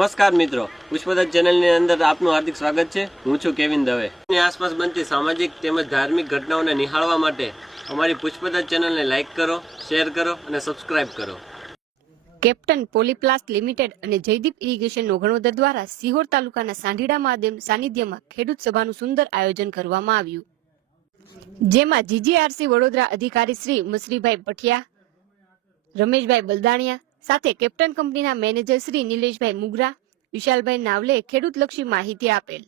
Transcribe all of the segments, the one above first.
નમસ્કાર મિત્રો, પુષ્પદત્ત ચેનલની અંદર આપનું હાર્દિક સ્વાગત છે। હું છું કેવિન દવે। ની આસપાસ બનતી સામાજિક તેમજ ધાર્મિક ઘટનાઓને નિહાળવા માટે અમારી પુષ્પદત્ત ચેનલને લાઇક કરો, શેર કરો અને સબસ્ક્રાઇબ કરો। કેપ્ટન પોલીપ્લાસ્ટ લિમિટેડ અને જયદીપ ઇરિગેશન નોઘણોદર દ્વારા સિહોર તાલુકાના સાંઢીડા મહાદેવ સાનિધ્યમાં ખેડૂત સભાનું સુંદર આયોજન કરવામાં આવ્યું, જેમાં જીજીઆરસી વડોદરા અધિકારી શ્રી મસરીભાઈ પઠિયા, રમેશભાઈ બલદાણિયા સાથે કેપ્ટન કંપનીના મેનેજર શ્રી નિલેશભાઈ મુગરા, વિશાલભાઈ નાવલે ખેડૂતલક્ષી માહિતી આપેલ।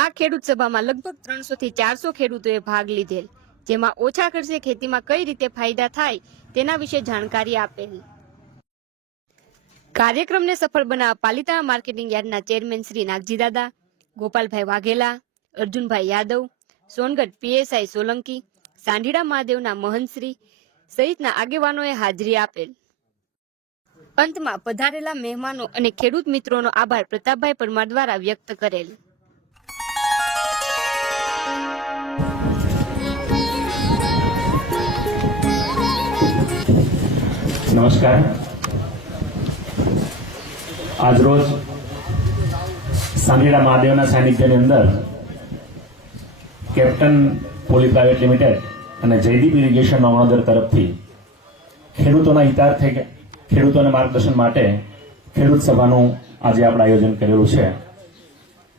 આ ખેડૂત સભામાં લગભગ 300 થી 400 ખેડૂતોએ ભાગ લીધેલ, જેમાં ઓછા ખર્ચે ખેતીમાં કઈ રીતે ફાયદા થાય તેના વિશે જાણકારી આપેલ। કાર્યક્રમને સફળ બનાવવા પાલિતાણા માર્કેટિંગ યાર્ડના ચેરમેન શ્રી નાગજી દાદા, ગોપાલભાઈ વાઘેલા, અર્જુનભાઈ યાદવ, સોનગઢ પીએસઆઈ સોલંકી, સાંઢીડા મહાદેવના મહંતશ્રી સહિતના આગેવાનોએ હાજરી આપેલ। અંતમાં પધારેલા મહેમાનો અને ખેડૂત મિત્રોનો આભાર પ્રતાપભાઈ પરમાર દ્વારા વ્યક્ત કરેલ। નમસ્કાર। આજરોજ સાંઢીડા મહાદેવના સાનિધ્યની અંદર કેપ્ટન પોલી પ્રાઇવેટ લિમિટેડ અને જયદીપ ઇરિગેશન નોઘણોદર તરફથી ખેડૂતોના હિતાર્થે ખેડૂતોને માર્ગદર્શન માટે ખેડૂત સભાનું આજે આપણે આયોજન કરેલું છે।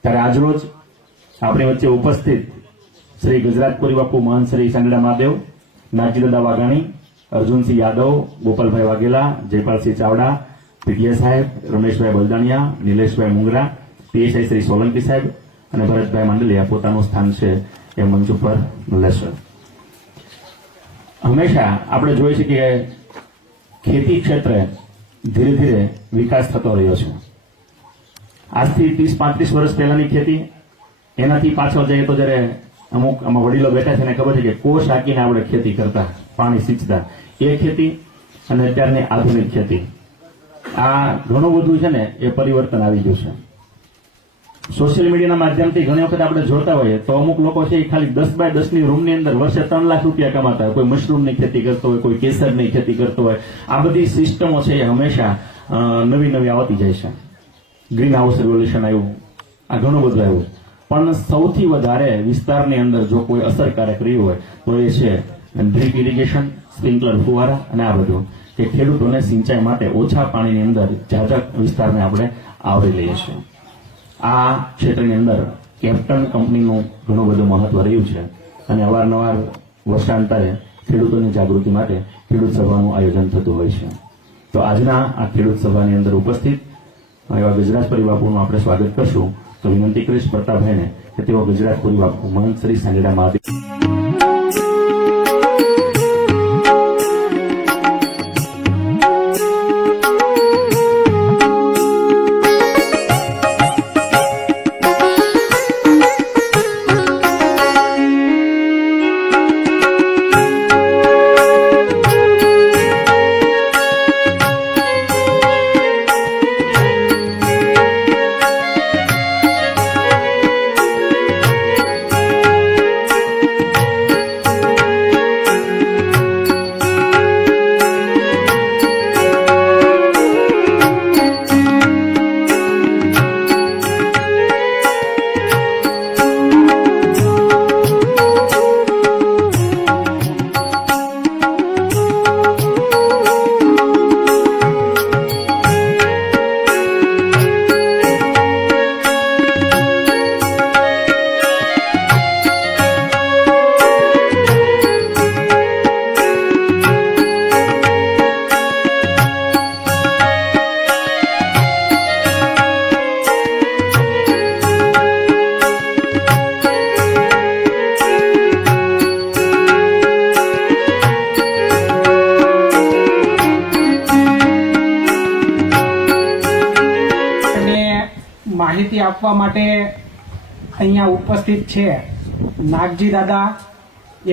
ત્યારે આજરોજ આપણી વચ્ચે ઉપસ્થિત શ્રી ગુજરાતપુરી બાપુ મહંત શ્રી સાંઢીડા મહાદેવ, નાગજી દાદા વાઘાણી, અર્જુનસિંહ યાદવ, ગોપાલભાઈ વાઘેલા, જયપાલસિંહ ચાવડા, પીટીએ સાહેબ, રમેશભાઈ બલદાણિયા, નિલેશભાઈ મુંગરા, પીએસઆઈ શ્રી સોલંકી સાહેબ અને ભરતભાઈ માંડલિયા પોતાનું સ્થાન છે એ મંચ ઉપર લેશે। હંમેશા આપણે જોઈએ છીએ કે ખેતી ક્ષેત્રે ધીરે ધીરે વિકાસ થતો રહ્યો છે। આજથી 30-35 વર્ષ પહેલાની ખેતી, એનાથી પાછળ જઈએ તો જયારે અમુક આમાં વડીલો બેઠા છે એને ખબર છે કે કોષ હાકીને આપણે ખેતી કરતા, પાણી સિંચતા, એ ખેતી અને અત્યારની આધુનિક ખેતી, આ ઘણું બધું છે ને એ પરિવર્તન આવી ગયું છે। સોશિયલ મીડિયાના માધ્યમથી ઘણી વખત આપણે જોતા હોઈએ તો અમુક લોકો છે એ ખાલી 10 બાય 10ની રૂમની અંદર વર્ષે 3 લાખ રૂપિયા કમાતા હોય, કોઈ મશરૂમની ખેતી કરતો હોય, કોઈ કેસરની ખેતી કરતો હોય। આ બધી સિસ્ટમો છે એ હંમેશા નવી નવી આવતી જાય છે। ગ્રીન હાઉસ રેવોલ્યુશન આવ્યું, આ ઘણું બધું આવ્યું, પણ સૌથી વધારે વિસ્તારની અંદર જો કોઈ અસરકારક રહ્યું હોય તો એ છે ડ્રીપ ઇરિગેશન, સ્પ્રિંકલર ફુવારા અને આ બધું કે ખેડૂતોને સિંચાઈ માટે ઓછા પાણીની અંદર ઝાઝા વિસ્તારને આપણે આવરી લઈએ છીએ। આ ક્ષેત્રની અંદર કેપ્ટન કંપનીનું ઘણું બધું મહત્વ રહ્યું છે અને અવારનવાર વર્ષાંતરે ખેડૂતોની જાગૃતિ માટે ખેડૂત સભાનું આયોજન થતું હોય છે। તો આજના આ ખેડૂત સભાની અંદર ઉપસ્થિત એવા ગુજરાતપુરી બાપુનું આપણે સ્વાગત કરશું। તો વિનંતી કરીશ પ્રતાપભાઈને કે તેઓ ગુજરાતપુરી બાપુ મહંત શ્રી સાંઢીડા મહાદેવ માહિતી આપવા માટે અહીંયા ઉપસ્થિત છે નાગજી દાદા,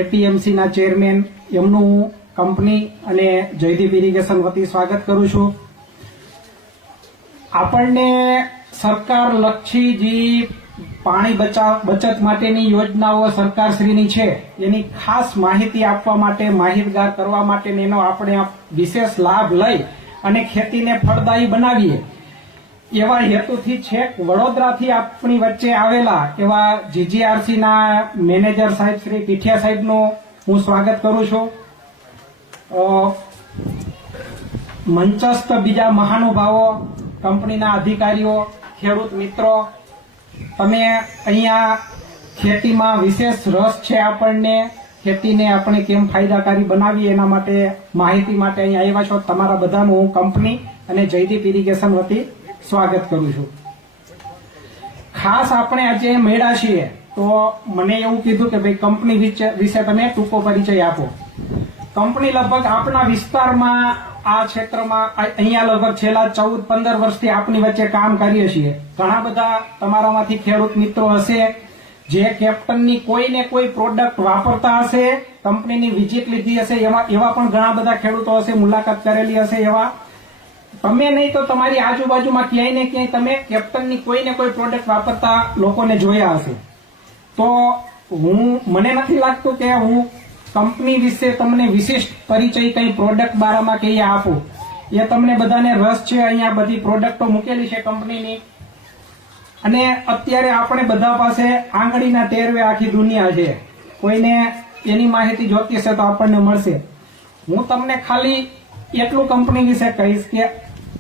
એપીએમસીના ચેરમેન, એમનું કંપની અને જયદીપ ઇરિગેશન વતી સ્વાગત કરું છું। આપણને સરકાર લક્ષી જે પાણી બચત માટેની યોજનાઓ સરકારશ્રીની છે એની ખાસ માહિતી આપવા માટે, માહિતગાર કરવા માટે એનો આપણે વિશેષ લાભ લઈ અને ખેતીને ફળદાયી બનાવીએ એવા હેતુથી છેક વડોદરાથી આપણી વચ્ચે આવેલા એવા જીજીઆરસી ના મેનેજર સાહેબ શ્રી પીઠિયા સાહેબનું હું સ્વાગત કરું છું. મંચસ્થ બીજા મહાનુભાવો, કંપનીના અધિકારીઓ, ખેડૂત મિત્રો, તમે અહીંયા ખેતીમાં વિશેષ રસ છે, આપણને ખેતીને આપણે કેમ ફાયદાકારી બનાવીએ એના માટે માહિતી માટે અહીંયા આવ્યા છો. તમારા બધાનું હું કંપની અને જયદીપ ઇરિગેશન વતી સ્વાગત કરું છું. ખાસ આપણે આજે મળ્યા છીએ તો મને એવું કીધું કે ભાઈ કંપની વિશે તમે ટૂંકો પરિચય આપો. કંપની લગભગ આપણા વિસ્તારમાં આ ક્ષેત્રમાં અહીંયા લગભગ છેલ્લા 14-15 વર્ષથી આપની વચ્ચે કામ કરીએ છીએ. ઘણા બધા તમારામાંથી ખેડૂત મિત્રો હશે જે કેપ્ટનની કોઈ ને કોઈ પ્રોડક્ટ વાપરતા હશે, કંપનીની વિઝિટ લીધી હશે, એવા પણ ઘણા બધા ખેડૂતો હશે, મુલાકાત કરેલી હશે. એવા તમે નહીં તો તમારી આજુબાજુમાં ક્યાંય ને ક્યાંય તમે કેપ્ટનની કોઈ ને કોઈ પ્રોડક્ટ વાપરતા લોકોને જોયા હશે. તો મને નથી લાગતું કે હું કંપની વિશે તમને વિશિષ્ટ પરિચય કઈ પ્રોડક્ટ બારામાં કઈ આપું. એ તમને બધાને રસ છે. અહીંયા બધી પ્રોડક્ટો મૂકેલી છે કંપનીની, અને અત્યારે આપણે બધા પાસે આંગળીના ટેરવે આખી દુનિયા છે. કોઈને એની માહિતી જોતી હશે તો આપણને મળશે. હું તમને ખાલી એટલું કંપની વિશે કહીશ કે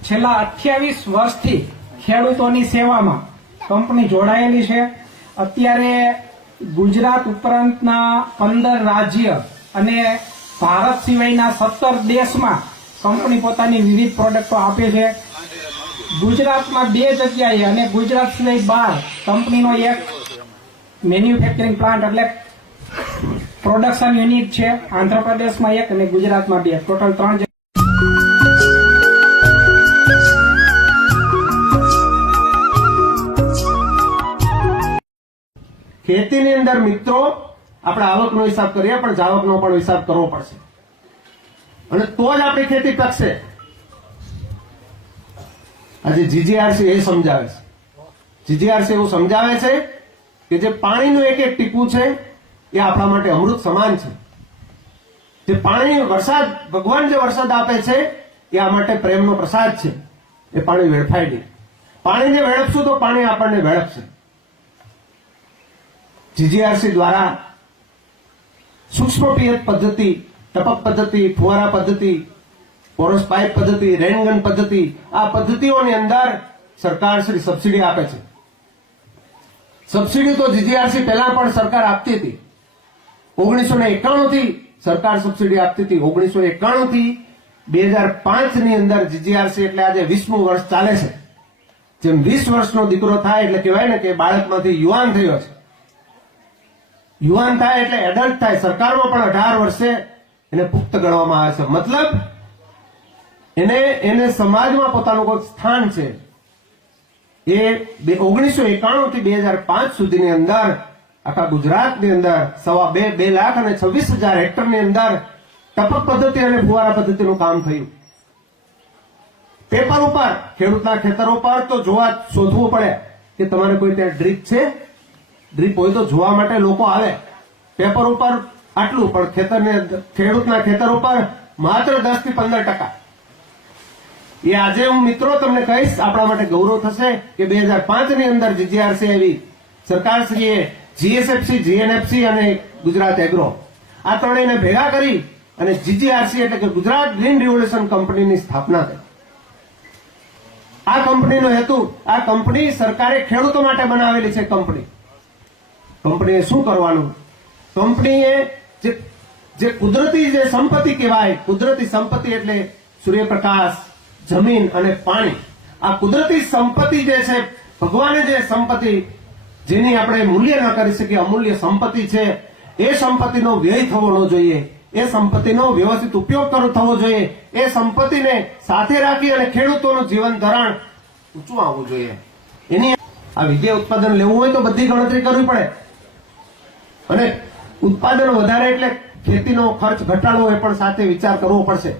છેલ્લા 28 વર્ષથી ખેડૂતોની સેવામાં કંપની જોડાયેલી છે. અત્યારે ગુજરાત ઉપરાંતના 15 રાજ્ય અને ભારત સિવાયના 17 દેશમાં કંપની પોતાની વિવિધ પ્રોડક્ટો આપે છે. ગુજરાતમાં 2 જગ્યાએ અને ગુજરાત સિવાય બહાર કંપનીનો એક મેન્યુફેક્ચરિંગ પ્લાન્ટ એટલે પ્રોડક્શન યુનિટ છે. આંધ્રપ્રદેશમાં 1 અને ગુજરાતમાં 2, ટોટલ 3 જગ્યા. ખેતીની અંદર મિત્રો આપણે આવકનો હિસાબ કરીએ પણ જાવકનો પણ હિસાબ કરવો પડશે, અને તો જ આપણી ખેતી ટકશે. આજે જીજીઆરસી એ સમજાવે છે, જીજીઆરસી એવું સમજાવે છે કે જે પાણીનું એક એક ટીપું છે એ આપણા માટે અમૃત સમાન છે. જે પાણી વરસાદ, ભગવાન જે વરસાદ આપે છે એ આ માટે પ્રેમનો પ્રસાદ છે. એ પાણી વેડફાય નહીં. પાણીને વેડફશું તો પાણી આપણને વેડફશે. જીજીઆરસી દ્વારા સૂક્ષ્મ પિયત પદ્ધતિ, ટપક પદ્ધતિ, ફુવારા પદ્ધતિ, પોરસ પાઇપ પદ્ધતિ, રેનગન પદ્ધતિ, આ પદ્ધતિઓની અંદર સરકાર શ્રી સબસિડી આપે છે. સબસિડી તો જીજીઆરસી પહેલા પણ સરકાર આપતી હતી. 1991 થી સરકાર સબસિડી આપતી હતી. 1991 થી 2005 ની અંદર જીજીઆરસી એટલે આજે 20મું વર્ષ ચાલે છે. જેમ 20 વર્ષનો દીકરો થાય એટલે કહેવાય ને કે બાળકમાંથી યુવાન થયો છે. યુવાન થાય એટલે એડલ્ટ થાય. સરકારમાં પણ 18 વર્ષે એને પુખ્ત ગણવામાં આવે છે. મતલબ એને સમાજમાં પોતાનું કોઈ સ્થાન છે. એ 1991 થી 2005 સુધીની અંદર આખા ગુજરાતની અંદર 2,26,000 હેક્ટરની અંદર ટપક પદ્ધતિ અને ફુવારા પદ્ધતિનું કામ થયું. પેપર ઉપર ખેડૂતના ખેતરો પર તો શોધવું પડે કે તમારે કોઈ ત્યાં ડ્રીપ છે. ડ્રીપ હોય તો જોવા માટે લોકો આવે. પેપર ઉપર આટલું, પણ ખેડૂતના ખેતર ઉપર માત્ર 10 થી 15%. એ આજે હું મિત્રો તમને કહીશ, આપણા માટે ગૌરવ થશે કે 2005 ની અંદર જીજીઆરસી આવી. સરકારશ્રીએ જીએસએફસી, જીએનએફસી અને ગુજરાત એગ્રો આ ત્રણેયને ભેગા કરી અને જીજીઆરસી એટલે કે ગુજરાત ગ્રીન રિવોલ્યુશન કંપનીની સ્થાપના કરી. આ કંપનીનો હેતુ, આ કંપની સરકારે ખેડૂતો માટે બનાવેલી છે. કંપનીએ શું કરવાનું? કંપનીએ જે કુદરતી જે સંપત્તિ કહેવાય, કુદરતી સંપત્તિ એટલે સૂર્યપ્રકાશ, જમીન અને પાણી. આ કુદરતી સંપત્તિ જે છે, ભગવાને જે સંપત્તિ જેની આપણે મૂલ્ય ન કરી શકીએ, અમૂલ્ય સંપત્તિ છે, એ સંપત્તિનો વ્યય થવો ન જોઈએ. એ સંપત્તિનો વ્યવસ્થિત ઉપયોગ થવો જોઈએ. એ સંપત્તિને સાથે રાખી અને ખેડૂતોનું જીવન ધોરણ ઊંચું આવવું જોઈએ. એની આ વિદ્યા ઉત્પાદન લેવું હોય તો બધી ગણતરી કરવી પડે, અને ઉત્પાદન વધારે એટલે ખેતીનો ખર્ચ ઘટાડવો એ પણ સાથે વિચાર કરવો પડશે.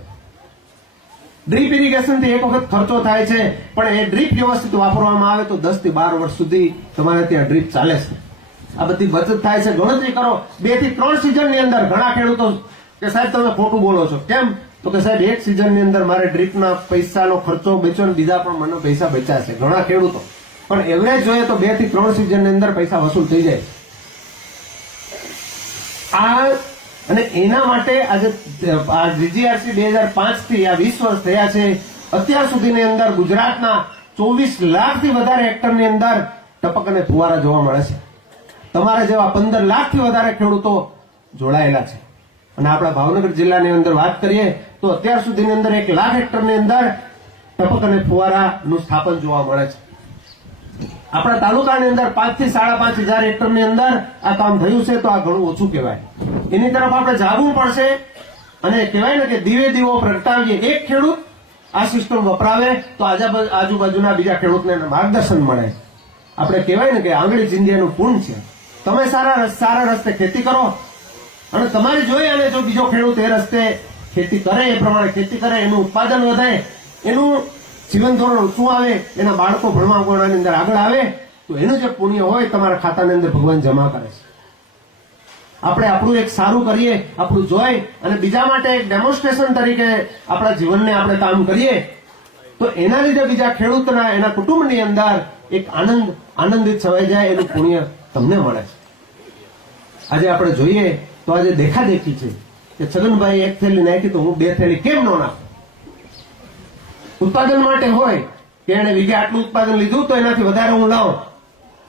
ડ્રીપ ઇરિગેશન થી એક વખત ખર્ચો થાય છે, પણ એ ડ્રીપ વ્યવસ્થિત વાપરવામાં આવે તો 10 થી 12 વર્ષ સુધી તમારે ત્યાં ડ્રીપ ચાલે છે. આ બધી બચત થાય છે. ગણતરી કરો, 2 થી 3 સિઝનની અંદર ઘણા ખેડૂતો કે સાહેબ તમે ખોટું બોલો છો. કેમ? તો કે સાહેબ એક સિઝનની અંદર મારે ડ્રીપના પૈસાનો ખર્ચો બચ્યો ને બીજા પણ મને પૈસા બચ્યા છે ઘણા ખેડૂતો, પણ એવરેજ જોઈએ તો 2 થી 3 સિઝનની અંદર પૈસા વસૂલ થઈ જાય. અને એના માટે આજે આ જીજીઆરસી 2005 થી આ 20 વર્ષ થયા છે. અત્યાર સુધીની અંદર ગુજરાતના 24 લાખથી વધારે હેક્ટરની અંદર ટપક અને ફુવારા જોવા મળે છે. તમારા જેવા 15 લાખથી વધારે ખેડૂતો જોડાયેલા છે. અને આપણા ભાવનગર જિલ્લાની અંદર વાત કરીએ તો અત્યાર સુધીની અંદર 1 લાખ હેક્ટરની અંદર ટપક અને ફુવારાનું સ્થાપન જોવા મળે છે. આપણા તાલુકાની અંદર 5 થી 5,500 હેક્ટરની અંદર આ કામ થયું છે, તો આ ઘણું ઓછું કહેવાય. એની તરફ આપણે જાગવું પડશે અને કહેવાય ને કે દીવે દીવો પ્રગટાવીએ. એક ખેડૂત આ સિસ્ટમ વપરાવે તો આજુબાજુના બીજા ખેડૂતને માર્ગદર્શન મળે. આપણે કહેવાય ને કે આંગળી ચીંધ્યાનું પૂન છે. તમે સારા રસ્તે ખેતી કરો અને તમારે જોઈએ અને જો બીજો ખેડૂત એ રસ્તે ખેતી કરે, એ પ્રમાણે ખેતી કરે, એનું ઉત્પાદન વધે, એનું જીવન ધોરણ ઊંચું આવે, એના બાળકો ભણવા ગણવાની અંદર આગળ આવે, તો એનું જે પુણ્ય હોય તમારા ખાતાની અંદર ભગવાન જમા કરે છે. આપણે આપણું એક સારું કરીએ, આપણું જોઈ અને બીજા માટે એક ડેમોન્સ્ટ્રેશન તરીકે આપણા જીવનને આપણે કામ કરીએ, તો એના લીધે બીજા ખેડૂતના એના કુટુંબની અંદર એક આનંદિત છવાઈ જાય, એનું પુણ્ય તમને મળે છે. આજે આપણે જોઈએ તો આજે દેખાદેખી છે કે છગનભાઈ 1 થેલી નાખી તો હું 2 થેલી કેમ ન નાખું. ઉત્પાદન માટે હોય કે એને વીઘે આટલું ઉત્પાદન લીધું તો એનાથી વધારે હું લાવું,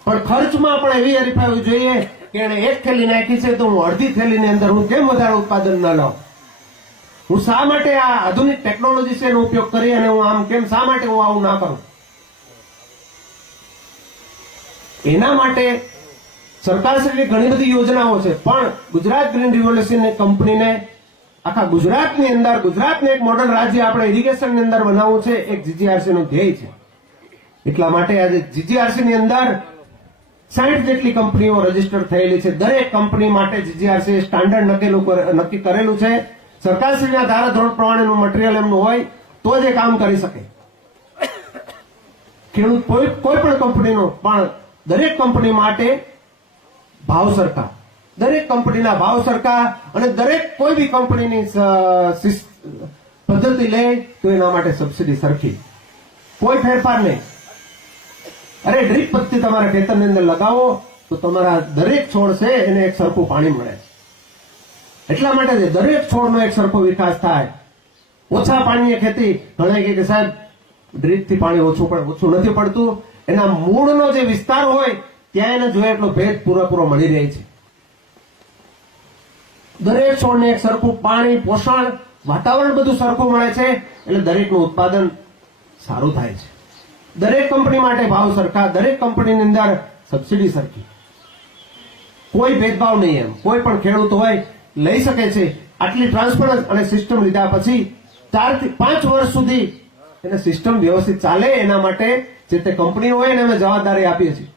પણ ખર્ચમાં પણ એવી હરીફાઈ હોવી જોઈએ કે એને 1 થેલી નાખી છે તો હું અડધી થેલીની અંદર હું કેમ વધારે ઉત્પાદન ન લઉં. હું શા માટે આ આધુનિક ટેકનોલોજી છે એનો ઉપયોગ કરી અને હું આમ કેમ શા માટે હું આવું ના કરું. એના માટે સરકારશ્રીની ઘણી બધી યોજનાઓ છે, પણ ગુજરાત ગ્રીન રિવોલ્યુશન કંપનીને આખા ગુજરાતની અંદર ગુજરાતને એક મોડલ રાજ્ય આપણે ઇરિગેશનની અંદર બનાવવું છે, એક જીજીઆરસી નું ધ્યેય છે. એટલા માટે આજે જીજીઆરસી ની અંદર 60 જેટલી કંપનીઓ રજીસ્ટર થયેલી છે. દરેક કંપની માટે જીજીઆરસી સ્ટાન્ડર્ડ નક્કી કરેલું છે. સરકારશ્રીના ધારાધોરણ પ્રમાણેનું મટીરીયલ એમનું હોય તો જ એ કામ કરી શકે. ખેડૂત કોઈ પણ કંપનીનો પણ દરેક કંપની માટે ભાવ સરખા, દરેક કંપનીના ભાવ સરખા અને દરેક કોઈ બી કંપનીની પદ્ધતિ લે તો એના માટે સબસિડી સરખી, કોઈ ફેરફાર નહીં. અરે ડ્રીપ પદ્ધતિ તમારા ખેતરની અંદર લગાવો તો તમારા દરેક છોડ છે એને એક સરખું પાણી મળે. એટલા માટે દરેક છોડનો એક સરખો વિકાસ થાય. ઓછા પાણીની ખેતી, ઘણા કહે કે સાહેબ ડ્રીપથી પાણી ઓછું નથી પડતું. એના મૂળનો જે વિસ્તાર હોય ત્યાં એને જોઈએ એટલો ભેજ પૂરેપૂરો મળી રહે છે. દરેક છોડને એક સરખું પાણી, પોષણ, વાતાવરણ બધું સરખું મળે છે એટલે દરેકનું ઉત્પાદન સારું થાય છે. દરેક કંપની માટે ભાવ સરખા, દરેક કંપનીની અંદર સબસિડી સરખી, કોઈ ભેદભાવ નહીં. એમ કોઈ પણ ખેડૂત હોય લઈ શકે છે. આટલી ટ્રાન્સપરન્સ અને સિસ્ટમ લીધા પછી 4 થી 5 વર્ષ સુધી એને સિસ્ટમ વ્યવસ્થિત ચાલે એના માટે જે તે કંપની હોય એને અમે જવાબદારી આપીએ છીએ.